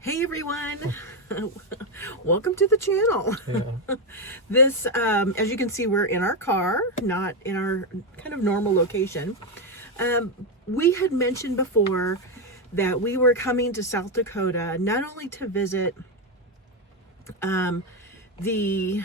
Hey everyone, welcome to the channel. Yeah. This, as you can see, we're in our car, not in our kind of normal location. We had mentioned before that we were coming to South Dakota, not only to visit the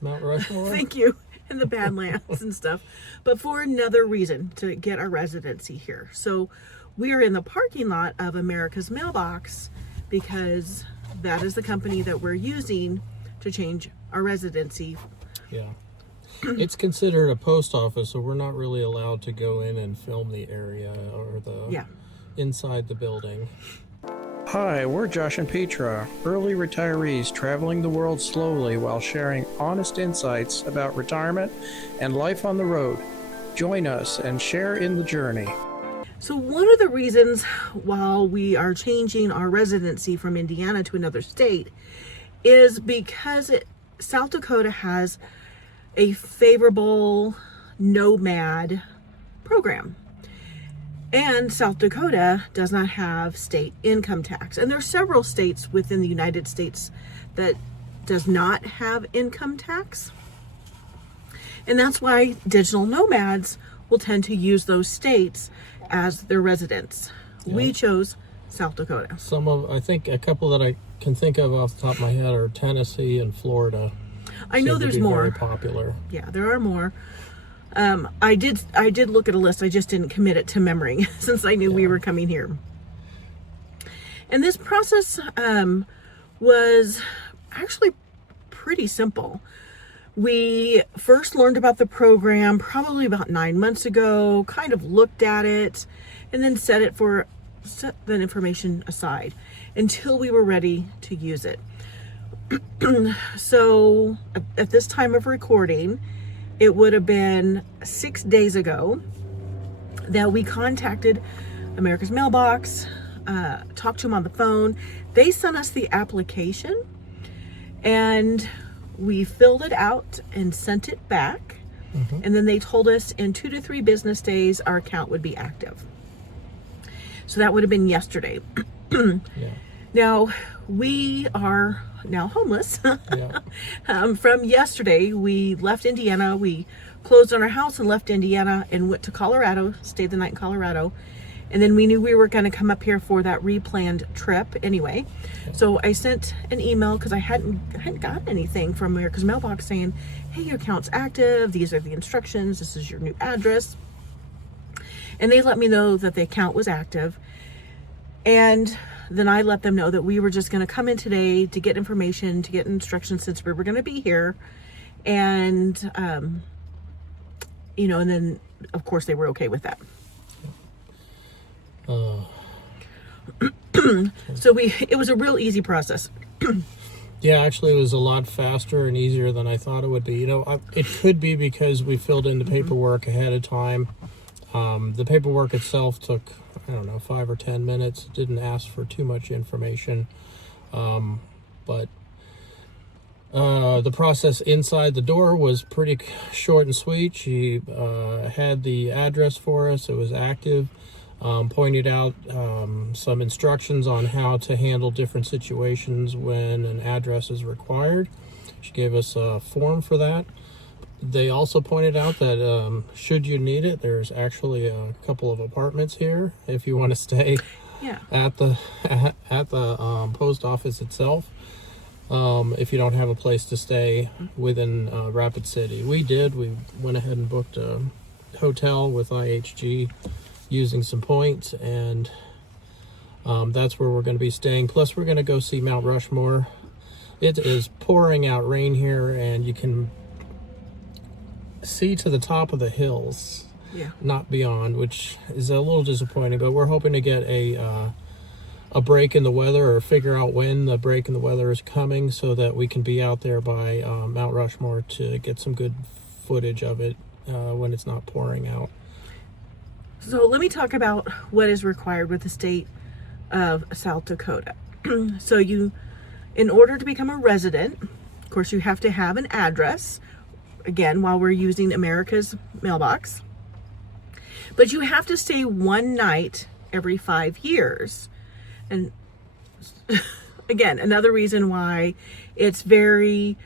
Mount Rushmore? thank you, and the Badlands and stuff, but for another reason, to get our residency here. So we are in the parking lot of America's Mailbox because that is the company that we're using to change our residency. Yeah. It's considered a post office, so we're not really allowed to go in and film the area or the inside the building. Hi, we're Josh and Petra, early retirees traveling the world slowly while sharing honest insights about retirement and life on the road. Join us and share in the journey. So one of the reasons while we are changing our residency from Indiana to another state is because South Dakota has a favorable Nomad program. And South Dakota does not have state income tax. And there are several states within the United States that does not have income tax. And that's why digital nomads will tend to use those states as their residents. Yeah. We chose South Dakota. I think a couple that I can think of off the top of my head are Tennessee and Florida. I know there's more. Very popular. Yeah, there are more. I did look at a list. I just didn't commit it to memory since I knew we were coming here. And this process was actually pretty simple. We first learned about the program probably about 9 months ago, kind of looked at it, and then set that information aside until we were ready to use it. So at this time of recording, it would have been 6 days ago that we contacted America's Mailbox, talked to them on the phone. They sent us the application and we filled it out and sent it back. Mm-hmm. And then they told us in 2 to 3 business days, our account would be active. So that would have been yesterday. Yeah. Now, we are now homeless. Yeah. From yesterday, we left Indiana. We closed on our house and left Indiana and went to Colorado, stayed the night in Colorado. And then we knew we were going to come up here for that replanned trip anyway. So I sent an email because I hadn't gotten anything from America's Mailbox saying, hey, your account's active. These are the instructions. This is your new address. And they let me know that the account was active. And then I let them know that we were just going to come in today to get information, to get instructions since we were going to be here. And, and then of course they were okay with that. So it was a real easy process. Yeah, actually it was a lot faster and easier than I thought it would be. It could be because we filled in the paperwork ahead of time. The paperwork itself took, 5 or 10 minutes. It didn't ask for too much information. But the process inside the door was pretty short and sweet. She had the address for us. It was active. Pointed out some instructions on how to handle different situations when an address is required. She gave us a form for that. They also pointed out that should you need it, there's actually a couple of apartments here if you want to stay at the post office itself. If you don't have a place to stay within Rapid City. We went ahead and booked a hotel with IHG using some points, and that's where we're going to be staying. Plus we're going to go see Mount Rushmore. It is pouring out rain here, and you can see to the top of the hills, not beyond, which is a little disappointing, but we're hoping to get a break in the weather, or figure out when the break in the weather is coming so that we can be out there by Mount Rushmore to get some good footage of it when it's not pouring out. So let me talk about what is required with the state of South Dakota. So in order to become a resident, of course, you have to have an address. Again, while we're using America's Mailbox. But you have to stay one night every 5 years. And again, another reason why it's very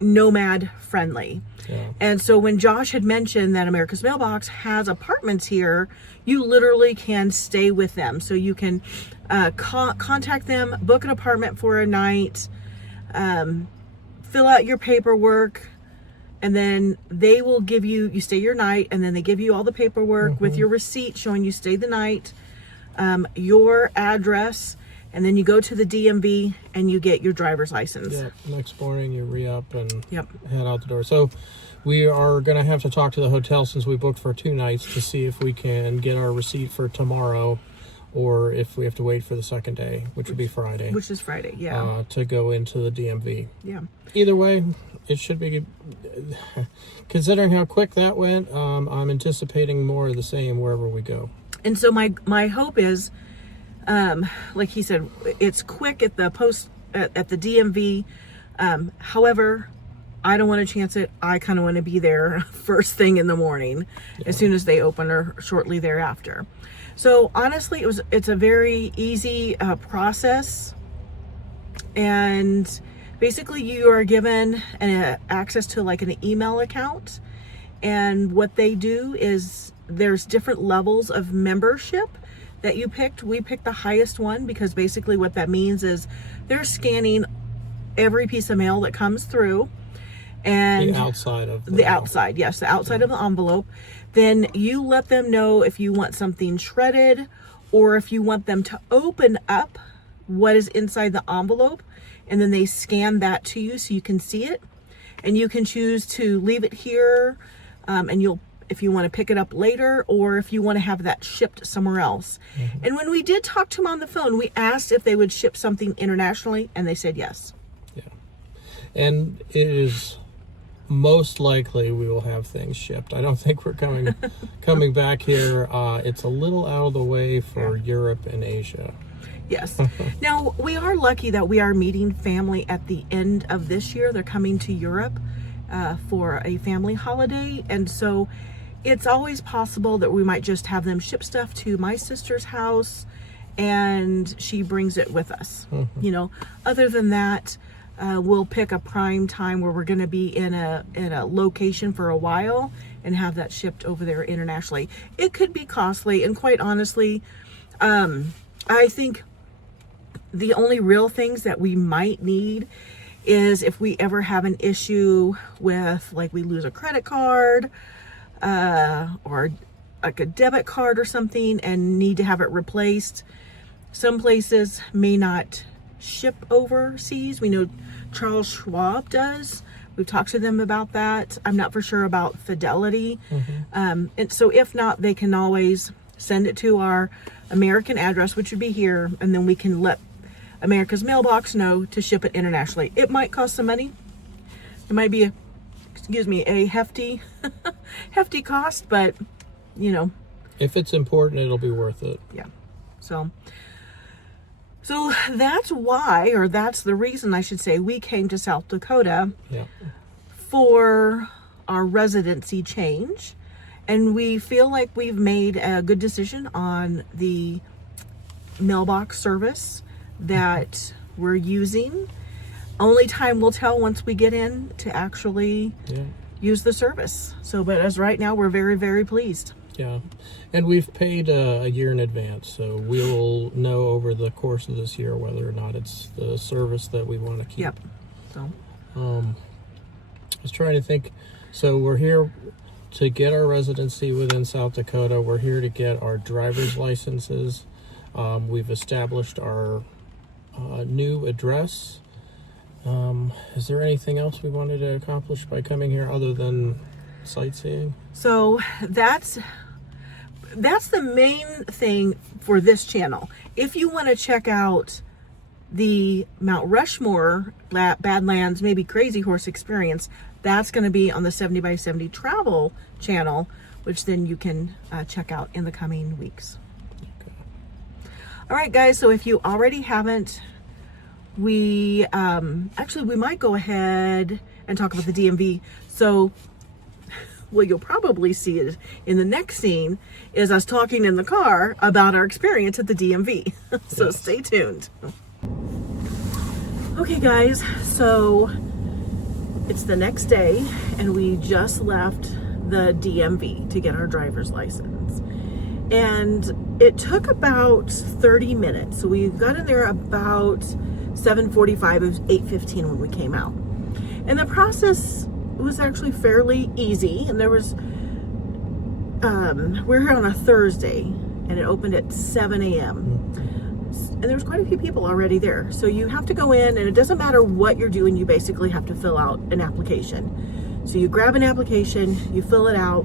Nomad friendly. Yeah. And so when Josh had mentioned that America's Mailbox has apartments here, you literally can stay with them. So you can contact them, book an apartment for a night, fill out your paperwork, and then they will give you stay your night, and then they give you all the paperwork with your receipt showing you stayed the night, your address, and then you go to the DMV and you get your driver's license. Yep. Next morning you re-up and Yep. head out the door. So we are going to have to talk to the hotel, since we booked for 2 nights, to see if we can get our receipt for tomorrow, or if we have to wait for the second day, which would be Friday. Which is Friday, yeah. To go into the DMV. Yeah. Either way, it should be, considering how quick that went, I'm anticipating more of the same wherever we go. And so my hope is, like he said, it's quick at the at the DMV. However, I don't want to chance it. I kind of want to be there first thing in the morning, as soon as they open, or shortly thereafter. So honestly, it's a very easy process, and basically you are given access to like an email account, and what they do is there's different levels of membership that you picked. We picked the highest one because basically what that means is they're scanning every piece of mail that comes through, and the outside of the outside, yes, the outside of the envelope. Then you let them know if you want something shredded, or if you want them to open up what is inside the envelope, and then they scan that to you so you can see it, and you can choose to leave it here, and if you want to pick it up later, or if you want to have that shipped somewhere else. And when we did talk to them on the phone, we asked if they would ship something internationally, and they said yes. Yeah. And it is most likely we will have things shipped. I don't think we're coming back here. It's a little out of the way for Europe and Asia. Yes. Now, we are lucky that we are meeting family at the end of this year. They're coming to Europe for a family holiday, and so it's always possible that we might just have them ship stuff to my sister's house, and she brings it with us. You know, other than that, we'll pick a prime time where we're going to be in a location for a while and have that shipped over there internationally. It could be costly, and quite honestly, I think the only real things that we might need is if we ever have an issue with, like, we lose a credit card, or like a debit card or something, and need to have it replaced. Some places may not ship overseas. We know Charles Schwab does. We've talked to them about that. I'm not for sure about Fidelity. And so if not, they can always send it to our American address, which would be here, and then we can let America's Mailbox know to ship it internationally. It might cost some money. It might be a hefty hefty cost, but you know, if it's important, it'll be worth it. Yeah. So that's why, or that's the reason I should say, we came to South Dakota for our residency change, and we feel like we've made a good decision on the mailbox service that we're using. Only time will tell once we get in to actually use the service. So, but as right now, we're very, very pleased. Yeah, and we've paid a year in advance, so we'll know over the course of this year whether or not it's the service that we want to keep. Yep. So, I was trying to think. So we're here to get our residency within South Dakota. We're here to get our driver's licenses. We've established our new address. Is there anything else we wanted to accomplish by coming here other than sightseeing? So that's the main thing for this channel. If you want to check out the Mount Rushmore Badlands, maybe Crazy Horse experience, that's going to be on the 70x70 travel channel, which then you can check out in the coming weeks. Okay. All right, guys. So if you already haven't, we might go ahead and talk about the DMV. So what you'll probably see is in the next scene is us talking in the car about our experience at the DMV. So Yes. stay tuned. Okay guys, so it's the next day and we just left the DMV to get our driver's license. And it took about 30 minutes. So we got in there about 7:45, it was 8:15 when we came out. And the process was actually fairly easy. And there was, we're here on a Thursday and it opened at 7 a.m. And there was quite a few people already there. So you have to go in and it doesn't matter what you're doing, you basically have to fill out an application. So you grab an application, you fill it out,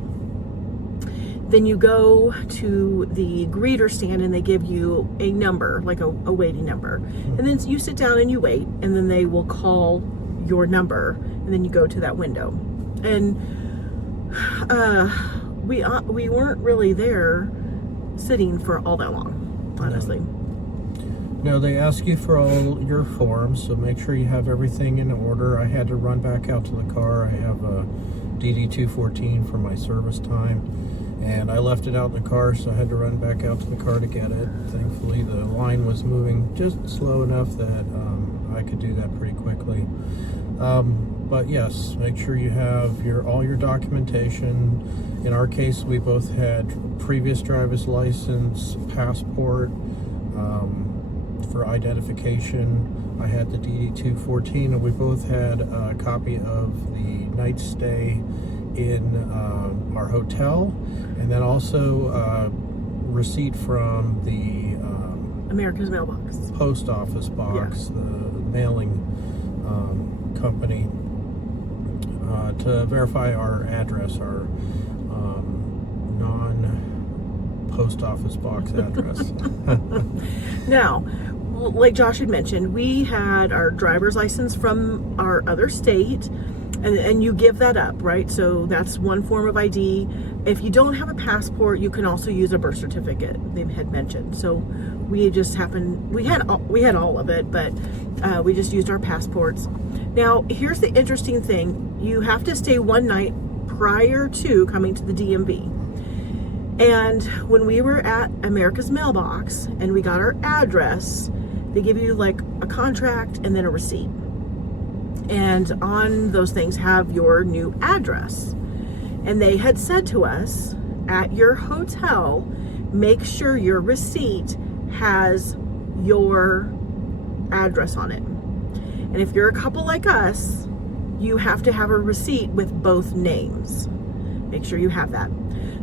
then you go to the greeter stand and they give you a number, like a waiting number. And then you sit down and you wait, and then they will call your number, and then you go to that window. And we weren't really there sitting for all that long, honestly. No, they ask you for all your forms, so make sure you have everything in order. I had to run back out to the car. I have a DD-214 for my service time, and I left it out in the car, so I had to run back out to the car to get it. Thankfully, the line was moving just slow enough that I could do that pretty quickly. But yes, make sure you have all your documentation. In our case, we both had previous driver's license, passport, for identification. I had the DD-214, and we both had a copy of the night stay in our hotel, and then also receipt from the America's Mailbox. post office box, Yeah. the mailing company, to verify our address, our non-post office box address. Now, like Josh had mentioned, we had our driver's license from our other state, and you give that up, right? So that's one form of ID. If you don't have a passport, you can also use a birth certificate, they had mentioned. So we just happened, we had all of it, but we just used our passports. Now, here's the interesting thing. You have to stay one night prior to coming to the DMV. And when we were at America's Mailbox and we got our address, they give you like a contract and then a receipt. And on those things have your new address. And they had said to us, at your hotel, make sure your receipt has your address on it. And if you're a couple like us, you have to have a receipt with both names. Make sure you have that.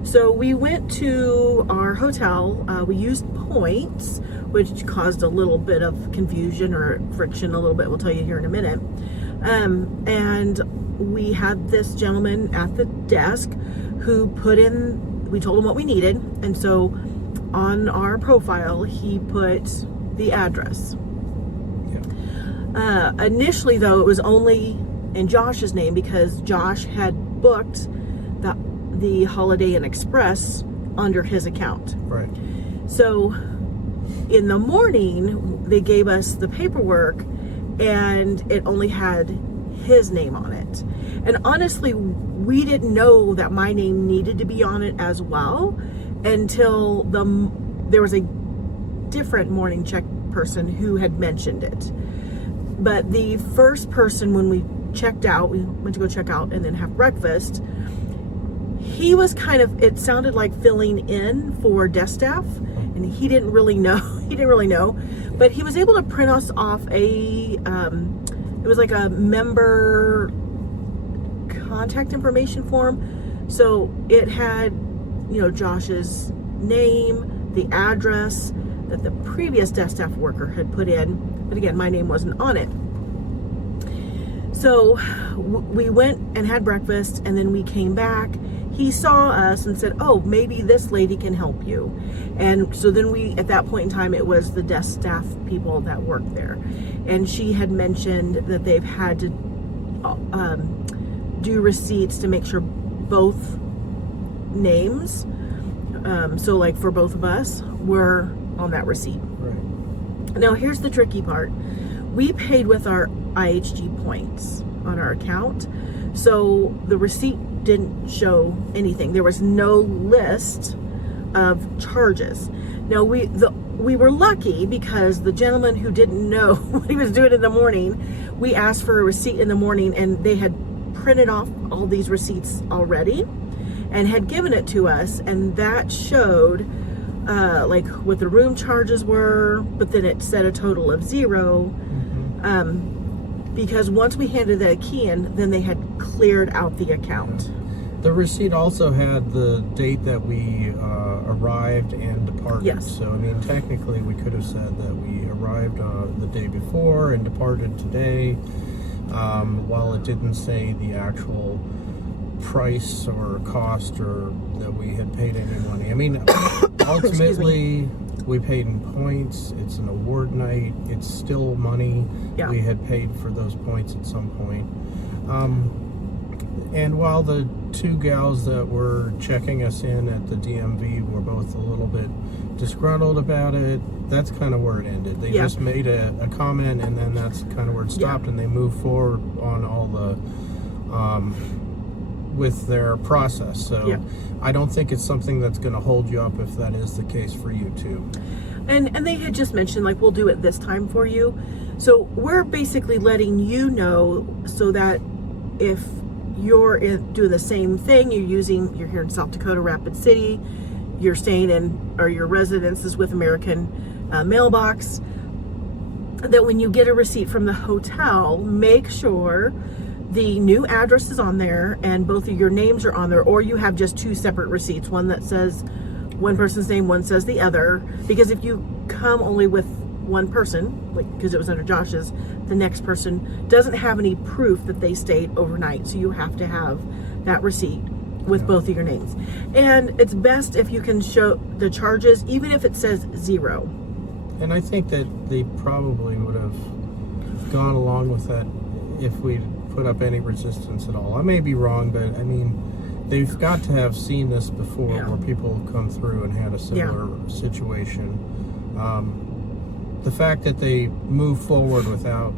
So we went to our hotel, we used points, which caused a little bit of confusion or friction a little bit, we'll tell you here in a minute. And we had this gentleman at the desk who we told him what we needed, and so on our profile, he put the address. Yeah. Initially though, it was only in Josh's name because Josh had booked the Holiday Inn Express under his account. Right. So in the morning, they gave us the paperwork and it only had his name on it. And honestly, we didn't know that my name needed to be on it as well until there was a different morning check person who had mentioned it. But the first person, when we checked out, we went to go check out and then have breakfast, he was it sounded like filling in for desk staff, and he didn't really know. But he was able to print us off it was like a member contact information form. So it had, Josh's name, the address that the previous desk staff worker had put in. But again, my name wasn't on it. So we went and had breakfast, and then we came back. He saw us and said, oh, maybe this lady can help you. And so then at that point in time, it was the desk staff people that worked there. And she had mentioned that they've had to do receipts to make sure both names, so like for both of us, were on that receipt. Right. Now here's the tricky part. We paid with our IHG points on our account. So the receipt didn't show anything. There was no list of charges. Now we were lucky because the gentleman who didn't know what he was doing in the morning, we asked for a receipt in the morning, and they had printed off all these receipts already and had given it to us, and that showed like what the room charges were, but then it said a total of 0. Because once we handed the key in, then they had cleared out the account. The receipt also had the date that we arrived and departed. Yes. So, I mean, technically we could have said that we arrived the day before and departed today, while it didn't say the actual price or cost or that we had paid any money. I mean, ultimately, we paid in points. It's an award night. It's still money. Yeah. We had paid for those points at some point. And while the two gals that were checking us in at the DMV were both a little bit disgruntled about it, that's kind of where it ended. They just made a comment, and then that's kind of where it stopped, and they moved forward on all the with their process. So I don't think it's something that's going to hold you up if that is the case for you too. And they had just mentioned, like, we'll do it this time for you. So we're basically letting you know so that if you're doing the same thing, you're here in South Dakota, Rapid City, you're staying in, or your residence is with American Mailbox, that when you get a receipt from the hotel, make sure the new address is on there and both of your names are on there, or you have just two separate receipts, one that says one person's name, one says the other. Because if you come only with one person, like because it was under Josh's, the next person doesn't have any proof that they stayed overnight, so you have to have that receipt with both of your names. And it's best if you can show the charges, even if it says 0. And I think that they probably would have gone along with that if we put up any resistance at all. I may be wrong, but I mean, they've got to have seen this before where people have come through and had a similar situation. The fact that they move forward without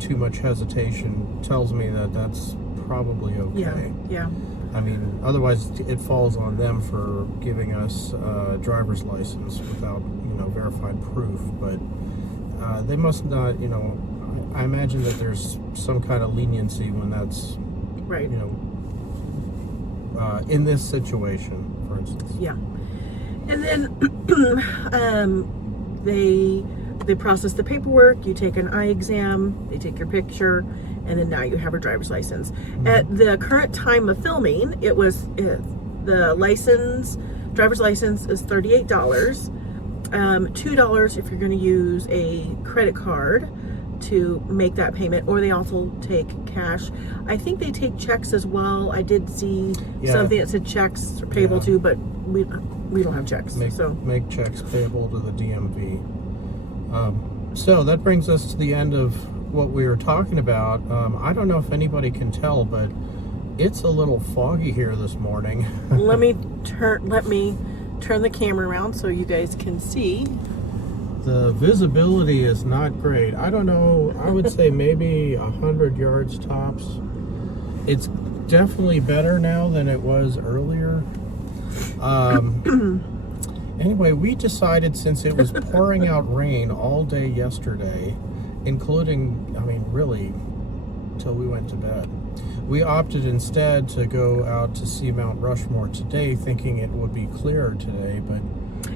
too much hesitation tells me that that's probably okay. Yeah. I mean, otherwise it falls on them for giving us a driver's license without, verified proof. But they must not, I imagine that there's some kind of leniency when that's, right. In this situation, for instance. Yeah. And then they process the paperwork, you take an eye exam, they take your picture, and then now you have a driver's license. At the current time of filming, it was the driver's license is $38, $2 if you're going to use a credit card to make that payment, or they also take cash. I think they take checks as well. I did see something that said checks are payable too, but we don't have checks. Make checks payable to the DMV. So that brings us to the end of what we were talking about. I don't know if anybody can tell, but it's a little foggy here this morning. Let me turn the camera around so you guys can see. The visibility is not great. I don't know, I would say maybe 100 yards tops. It's definitely better now than it was earlier. Anyway, we decided, since it was pouring out rain all day yesterday, including, really, till we went to bed, we opted instead to go out to see Mount Rushmore today, thinking it would be clearer today, but...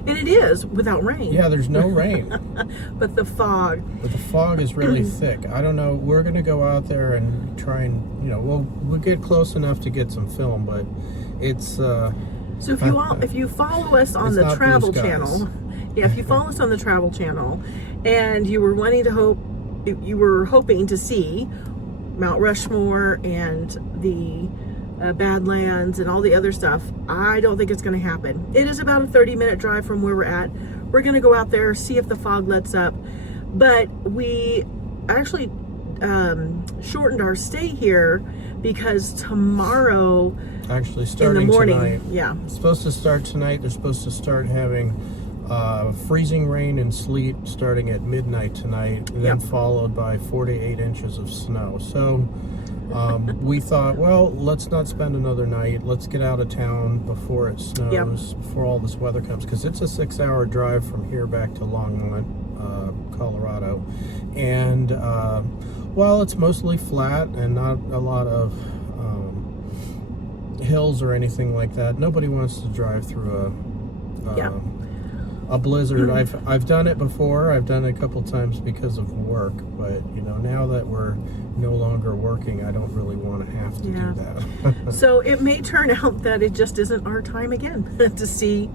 And it is, without rain. Yeah, there's no rain. But the fog is really thick. I don't know. We're going to go out there and try and, we'll get close enough to get some film, but it's... So if you follow us on the travel channel, if you follow us on the travel channel, and you were hoping to see Mount Rushmore and the Badlands and all the other stuff, I don't think it's going to happen. It is about a 30-minute drive from where we're at. We're going to go out there, see if the fog lets up, but we actually shortened our stay here because tomorrow, actually starting in the morning, tonight, it's supposed to start tonight. They're supposed to start having freezing rain and sleet starting at midnight tonight, and then followed by 4 to 8 inches of snow. So We thought, well, let's not spend another night. Let's get out of town before it snows, Yep. before all this weather comes, because it's a 6-hour drive from here back to Longmont, Colorado. And while it's mostly flat and not a lot of hills or anything like that, nobody wants to drive through a blizzard. I've done it before. I've done it a couple times because of work, but you know, now that we're no longer working, I don't really want to have to do that. So it may turn out that it just isn't our time again to see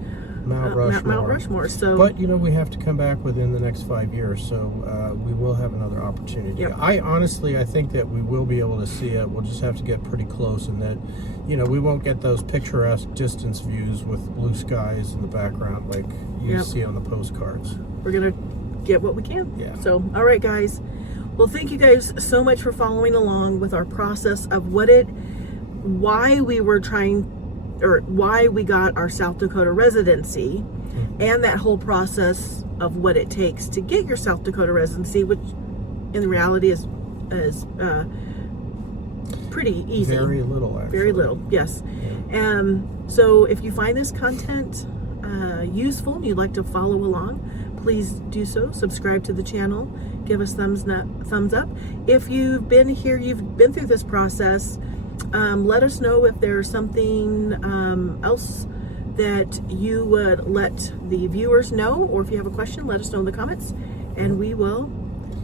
Mount Rushmore. Mount Rushmore. So, but you know, we have to come back within the next 5 years, so we will have another opportunity. Yep. I think that we will be able to see it. We'll just have to get pretty close, and that, you know, we won't get those picturesque distance views with blue skies in the background like you see on the postcards. we're gonna get what we can. Yeah. So, all right, guys. Well, thank you guys so much for following along with our process of why we got our South Dakota residency, and that whole process of what it takes to get your South Dakota residency, which in reality is pretty easy. Very little, actually. Very little, yes. Yeah. So if you find this content useful and you'd like to follow along, please do so. Subscribe to the channel. Give us thumbs up. If you've been here, you've been through this process, let us know if there's something else that you would let the viewers know, or if you have a question, let us know in the comments, and we will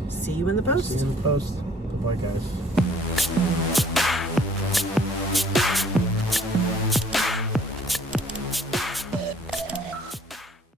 see you in the post. See you in the post. Goodbye, guys.